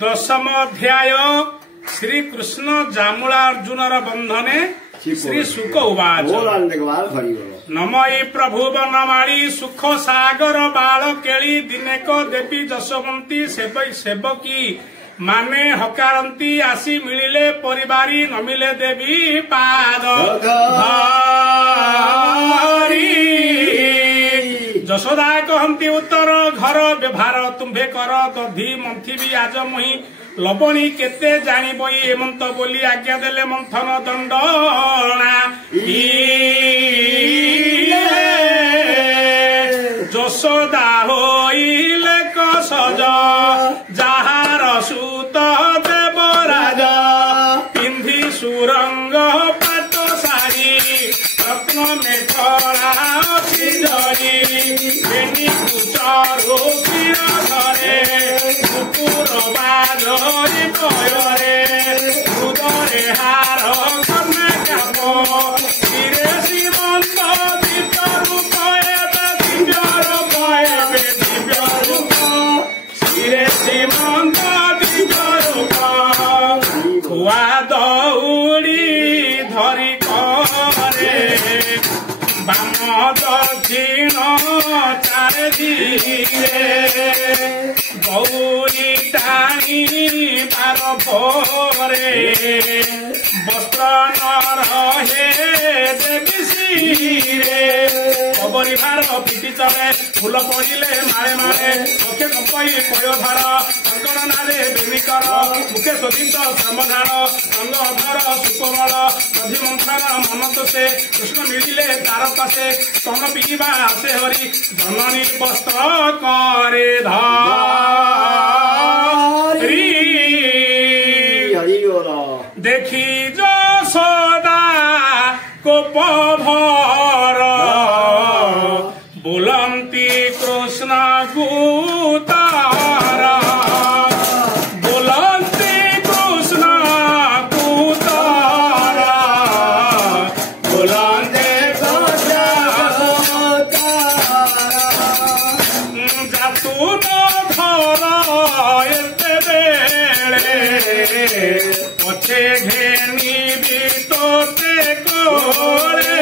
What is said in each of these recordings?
दशम अध्याय श्री कृष्ण जामुला अर्जुनर बंधने श्री शुक उवाच नमयी प्रभु बनमाली सुख सागर बाल केली दिनेक देवी जशवंती सेवकी माने हकारंती आसी मिलिले परिवारी नमिले देवी पाद जशोदा कहती उत्तर घर व्यवहार तुम्भे कर दधी मंथी आज मुही लबणी केते जानिब एमंत बोली आज्ञा देले मंथन दंडना जशोदा होइले कसज जाहार सूत देवराज पिंधी सुरंग पाट सारी रत्न मेखला जरी कुचरो घरे कुकुर बाजरी पयरे हृदय हार कन्या काप धीरे श्रीमंत दिव्य रूप दिव्य रूप दिव्य रूप श्रीरे श्रीमंत दिव्य रूप खुआ दौड़ी धरी करे बाम दक्षिण चार धीरे गौरी टाणी बार भोरे वस्त्र न रहे देवी श्रीरे कबरी भार पिटी चले फूल पड़िले मारे मारे मुखे कंपई पयोधर कंकण नारे बेनिकर मुखे शोधित श्रमधार अंग अधर सुकोमल दधि मंथन मन तोषे कृष्ण मिलिले तार पासे स्तन पिवा आसे हरि जननी वस्त्र करे देखी जशोदा कोप भर बोलंती कृष्ण गुतार बोलंती कृष्ण गुतार बोलंती जातु पछे घेनी भी तोते कोरे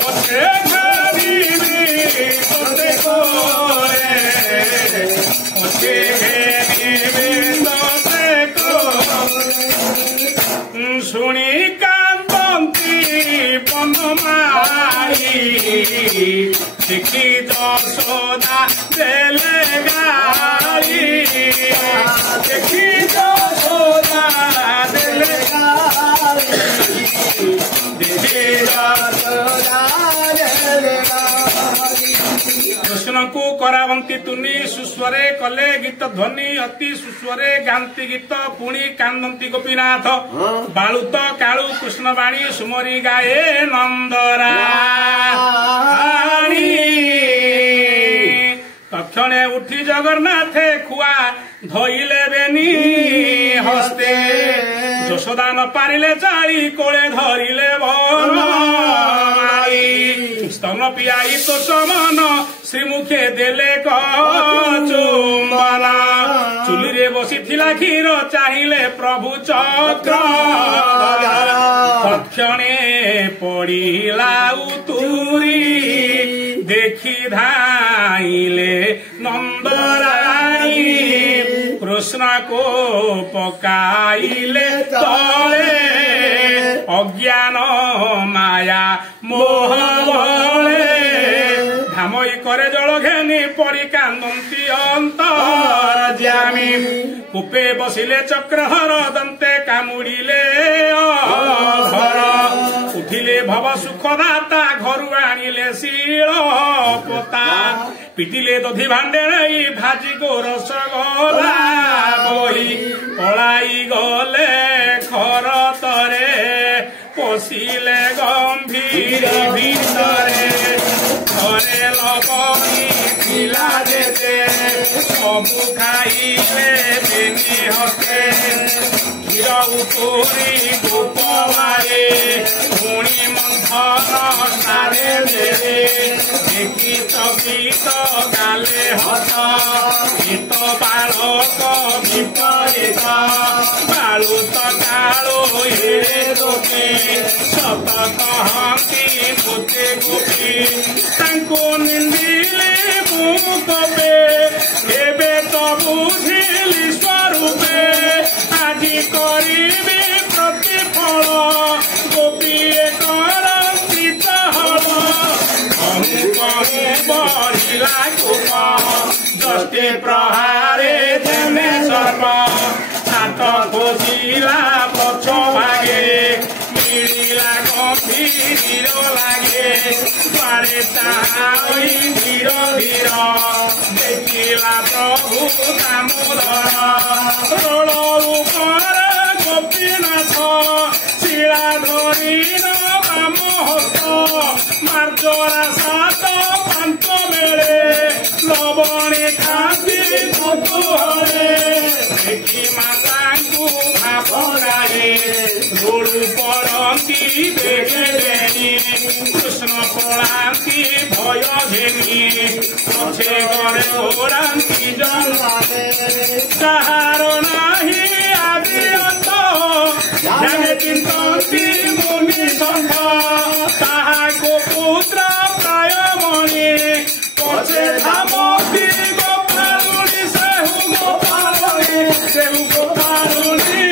पछे घेनी भी तोते कोरे पछे घेनी भी तोते कोरे शुणी कांती बनमारी देखी जशोदा देले गारी देखी जशोदा देले गारी देखी जशोदा देले गारी कृष्ण को करावंती तुनी सुस्वरे कले गीत ध्वनि अति सुस्वरे गांती गीत पुणी कांदंती गोपीनाथ बालुत कालू कृष्ण बाणी सुमरी गाए नंदरा तक्षणे उठी जगन्नाथे खुआ धोइले बेनी हस्ते जशोदा न पारिले चाली कोले धरिले स्तन पियाई तो चमन श्रीमुखे देले चुम्बन चुली रे बसी थिला क्षीर चाहिए प्रभु चक्र तक्षणे पड़िला उतुरी देखी देखी धाइले नंदरानी कृष्ण को पकाइले तले अज्ञान माया मोह बले धामई करे जल घेनी परी कांदंती अंतर जामी कूपे बसिले चक्रहर दंते कामुड़िले घर उठिले भव सुखदाता घरु आनिले शील पोता पिटिले दधि भांडेरे भाजी गोरस गला बही पलाई गले खर तरे पशिले गंभीर भितरे घरे लबनी थिला जेते सबु खाइले बेनी हसे क्षीर उतोरी गोप मारे पुणी मंथन सारे देवे देखी चकित गाले हस गीत बालक विपरीत बालुत कालो हेरे दोके सत कहती गोते गोपी तांको निंदिले मु कबे एबे तो बुझिली स्वरूपे आजी करिबे प्रतिफल गोपी करंती हल बढ़िला कुप दृष्टि प्रहारे देने सर्व छात खोजिला पछ भागे मिलिला गंभीर लागे द्वारे चाहि धीर धीर देखिला प्रभु दामोदर रोल ऊपर गोपीनाथ शिला धरी बाम हस्त मार्जरा सात पांच बेले लवणी खाती कौतूहले देखी मातांकु भावनाए धूलु पड़ती बेगे बेनी कृष्ण पड़ाती भय घेनी पछे गड़े ओरांती जलाले ताहार नाही आदि अंत जाने चिंतती मुनि संघ ताहाको पुत्र प्राय मणि पछे धामती गोपालुनी सेहु गोपालुनी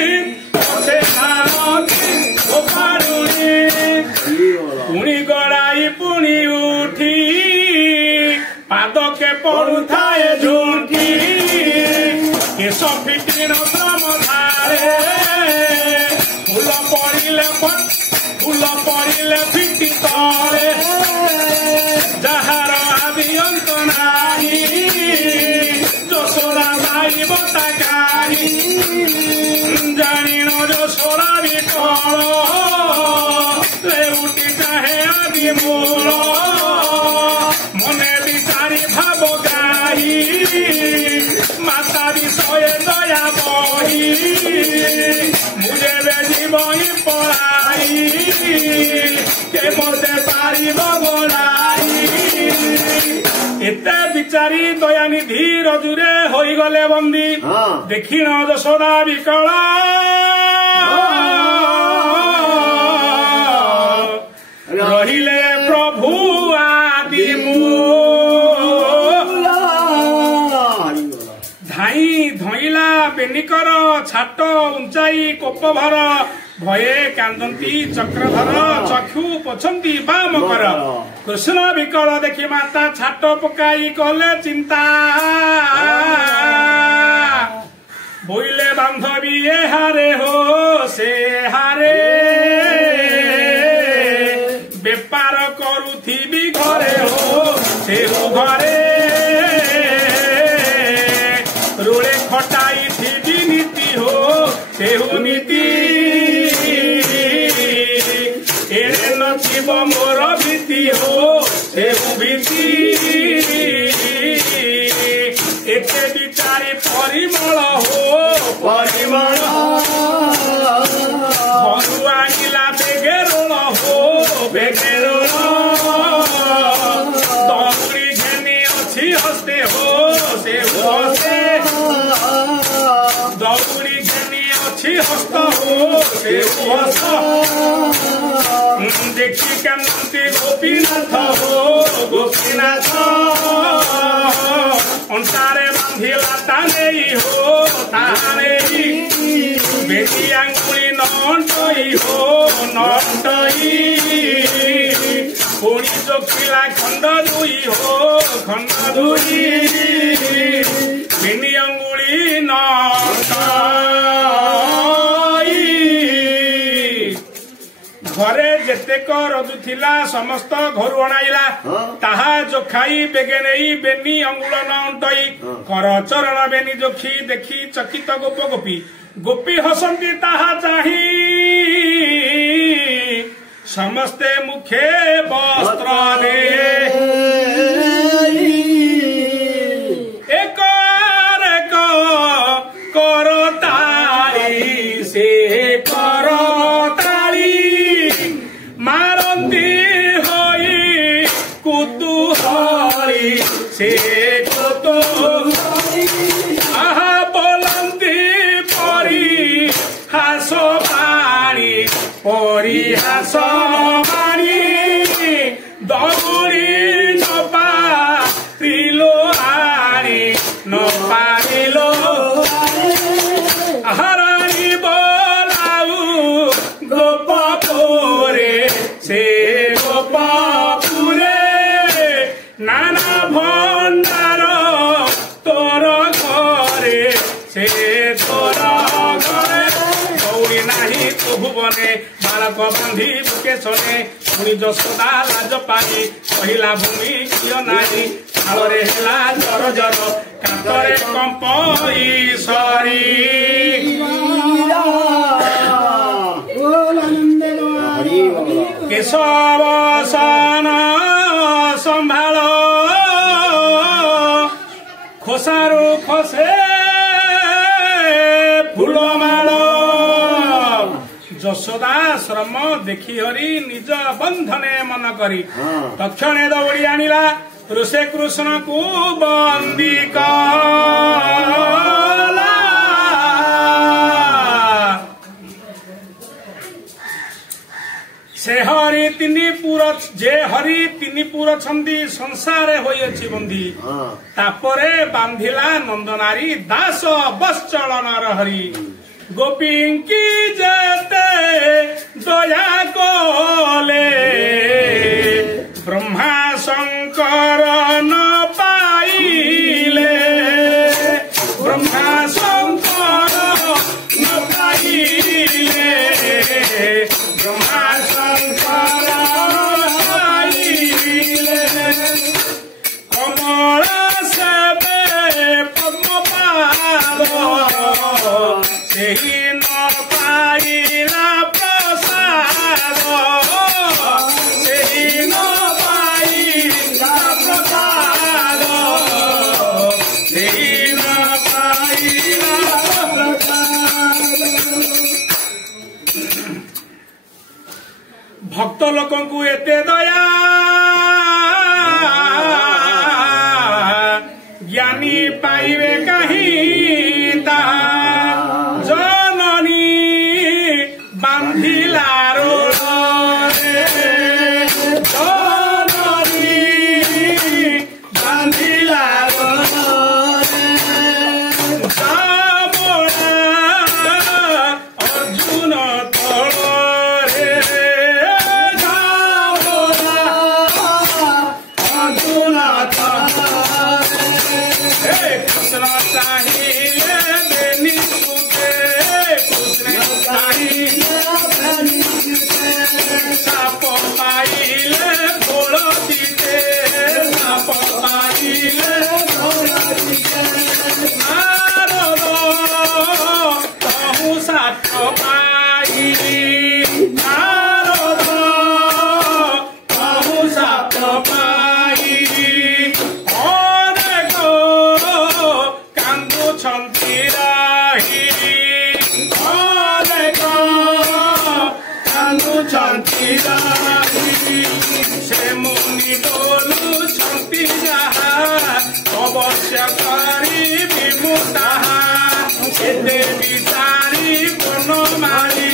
पछे धामती गोपालुनी पुणी गड़ाई पुणी उठी पादके पड़ुथाए झुंकी केश फिटिण श्रम धारे फूल पड़िले फिटी तले जार आदि अंत नाही यशोदा भाई बता काही जानिन यशोदा भी कल लेउटी चाहे आदि मूल मने विचारी भाव गाही माता विषय दया बही मुझे जीवनी पढ़ाई के मते पारी बगड़ाई एते विचारी दयानिधि रजुरे होई गले बंदी देखिन यशोदा विकल रहिले प्रभु आदि धाई धइला बेनिकर छाट उंचाई कोपभर भये कांदंती चक्रधर चक्षु पोछंती बामकर कृष्ण विकल देखी माता छाट पकाई कले चिंता बोइले बांधवी ए हारे हो से हारे बेपार करुथिबी घरे हो से घरे रोले खटाई थी नीति हो सेहु नीति एरे नचिब मोर भीति हो सेहु भीति एते विचारी परिमल हो परिमल घरु आनिला बेगेरोल हो बेगेरोल दौड़ी घेनी अच्छी हस्ते हो सेहु हस्ते दौड़ी घेनी अच्छी हस्त हो सेहु हस्त देखी कांदती गोपीनाथ हो ଗୋପୀନାଥ ଅଣ୍ଟାରେ ବାନ୍ଧିଲା ତା ନେଇ ହୋ ତାହା ନେଇ ବେଟି ଆଙ୍ଗୁଳି ନଟଇ ହୋ ନଟଇ ପୁଣି ଚୋଖିଲା ଖଣ୍ଡ ଦୁଇ ହୋ ଖଣ୍ଡ ଦୁଇ ବେନି ଅଙ୍ଗୁଳି ନଟଇ ଘରେ ଯେତେକ ରଜୁଥିଲା ସମସ୍ତ ଘରୁ ଅଣାଇଲା ତାହା ଯୋଖାଇ ବେଗେ ନେଇ ବେନି ଅଙ୍ଗୁଳ ନ ଅଣ୍ଟଇ କର ଚରଣ ବେନି ଯୋଖି ଦେଖି ଚକିତ ଗୋପ ଗୋପୀ ଗୋପୀ ହସନ୍ତି ତାହା ଚାହିଁ ସମସ୍ତେ ମୁଖେ ବସ୍ତ୍ର ଦେ ଏକ କରତାଳି ସେ କରତାଳି ମାରନ୍ତି ହୋଇ କୁତୁହଳି ସେ କୁତୁହଳି ଆହା ବୋଲନ୍ତି ପରି ହାସ ପାଣି ପରିହାସ ବାଣୀ ଦଗୁଳି ନପାରିଲୋ ଆଣି ନପାରିଲୋ ହରାଣୀ ବୋଲାଉ ଗୋପପୁରେ ସେ ଗୋପପୁରେ ନାନା ଭଣ୍ଡାର ତୋର ଘରେ ସେ ତୋର ଘରେ ଦୌଡ଼ି ନାହିଁ ତୁ ଭୁବନେ ବାଳକ ବାନ୍ଧି ବୁକେ ଶନେ ପୁଣି ଯଶୋଦା ଲାଜ ପାଇ କହିଲା ଭୂମି ଝିଅ ନାରୀ ଝାଳରେ ହେଲା ଜର ଜର କାତରେ କମ୍ପ ଈଶ୍ୱରୀ କେଶବ ସନ ସମ୍ଭାଳ ଖୋସାରୁ ଖସେ ଫୁଲମାଳ ଯଶୋଦା ଶ୍ରମ ଦେଖି ହରି ନିଜ ବନ୍ଧନେ ମନ କରି ତକ୍ଷଣେ ଦୌଡ଼ି ଆଣିଲା ଋଷେ କୃଷ୍ଣକୁ ବନ୍ଦୀ କଲା ସେ ହରି ତିନି ପୁର ଯେ ହରି ତିନି ପୁର ଛନ୍ଦି ସଂସାରେ ହୋଇଅଛି ବନ୍ଦୀ ତାପରେ ବାନ୍ଧିଲା ନନ୍ଦନାରୀ ଦାସ ବଶ୍ଚଳନର ହରି ଗୋପୀଙ୍କି ଯେତେ ଦୟା କଲେ ବ୍ରହ୍ମା ଶଙ୍କର ନ ପାଇଲେ ବ୍ରହ୍ମା ଶଙ୍କର ନ ପାଇଲେ ବ୍ରହ୍ମା ଶଙ୍କର ପାଇଲେ କମଳ ସେବେ ପଦ୍ମପାଦ ସେହି ନ ପାଇଲା ପ୍ରସାଦ ସେହି ନ ପାଇଲା ପ୍ରସାଦ ସେହି ନ ପାଇଲା ପ୍ରସାଦ ଭକ୍ତ ଲୋକଙ୍କୁ ଏତେ ଦୟା ଜ୍ଞାନୀ ପାଇବେ କାହିଁ ତାହା ଜନନୀ ବାନ୍ଧିଲା ରୋଳରେ ଜନନୀ ବାନ୍ଧିଲା ରୋଳରେ ଯାବଣା ଅର୍ଜୁନ ତଳରେ ଯାବଣା ଅର୍ଜୁନ ତଳରେ କୃଷ୍ଣ ଚାହିଁଲେ ବେନି ସୁତେ କୃଷ୍ଣ ଚାହିଁଲେ ସାପ ପାଇଲେ ଫଳ ଦିତେ ସାପ ପାଇଲେ ଫଳ ଦିତେ ନାରଦ ତହୁ ସାପ ପାଇ ନାରଦ ତହୁ ସାପ ପାଇ ଅନେକ କାନ୍ଦୁଛନ୍ତି ରାହି ଅନେକ କାନ୍ଦୁଛନ୍ତି ରାହି ସେ ମୁନି ବୋଲୁଛନ୍ତି ଯାହା ଅବଶ୍ୟ କରିବି ମୁଁ ତାହା କେତେ ବିଚାରି ବନ ମାରି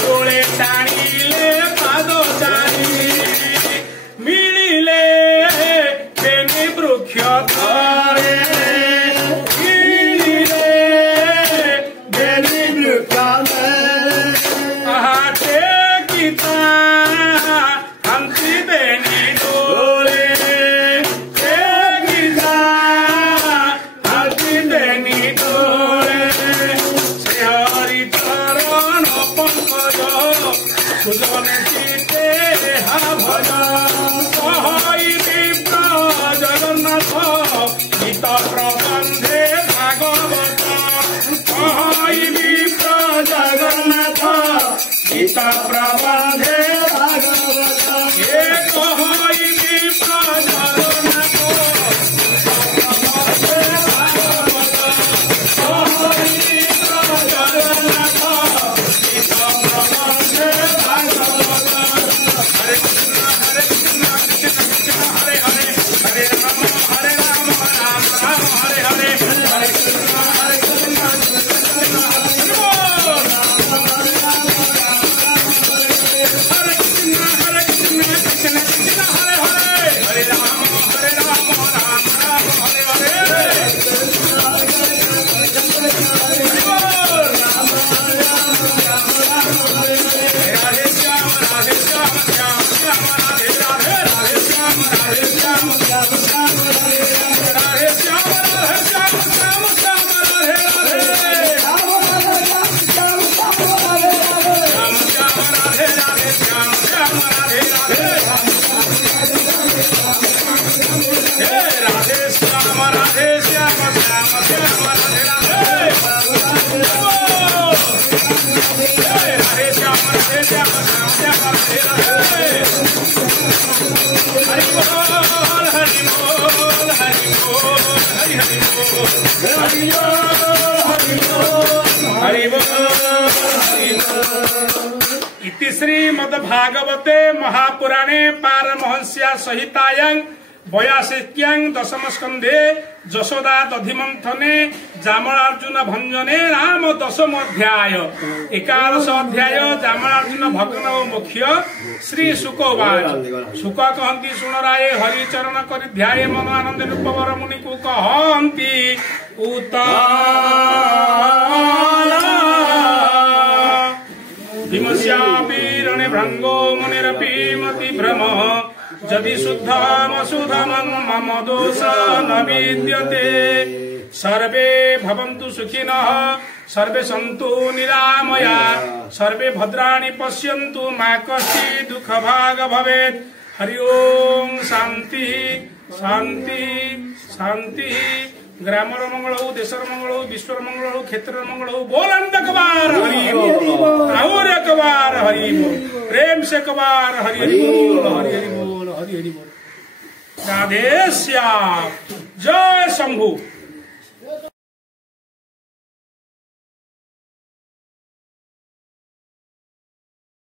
ତୋଳେ ଟାଣିଲେ ପାଦ ଚାରି ମିଳିଲେ रे प्रबंधे भागवत एक होई विप्र जगन्नाथ होई विप्र जगन्नाथ गीता प्रबंधे भागवत हरे कृष्ण कृष्ण कृष्ण हरे हरे हरे राम राम राम हरे हरे हरे कृष्ण इति श्रीमद्भागवते महापुराणे पारमहंस्या सहितायां वयासिक्यां दशम स्कंधे जशोदा दधिमंथने जामलार्जुन भंजने राम दशम अध्याय 11 अध्याय जामलार्जुन भग्न और मुख्य श्री शुकोवाच शुक कहती सुनराये हरिचरण कर ध्याये मन आनंद रूपवर मुनि को कहती उता भीमस्यापीरणे भृंगो मुनिरपि मति भ्रम जदि शुद्धमशुद्धं मम दोष न विद्यते सर्वे भवन्तु सुखिनः सर्वे सन्तु निरामया सर्वे भद्राणि पश्यन्तु मा कश्चित् दुःखभाग् भवेत् हरि ओम शांति शांति शांति ग्रामर मंगल हो देशर मंगल हो विश्वर मंगल हो क्षेत्र मंगल हो बोलंद कबार हरि बोल और कबार हरि बोल प्रेम से कबार हरि हरि बोल हरि हरि बोल हरि हरि बोल राधे श्याम जय शंभु।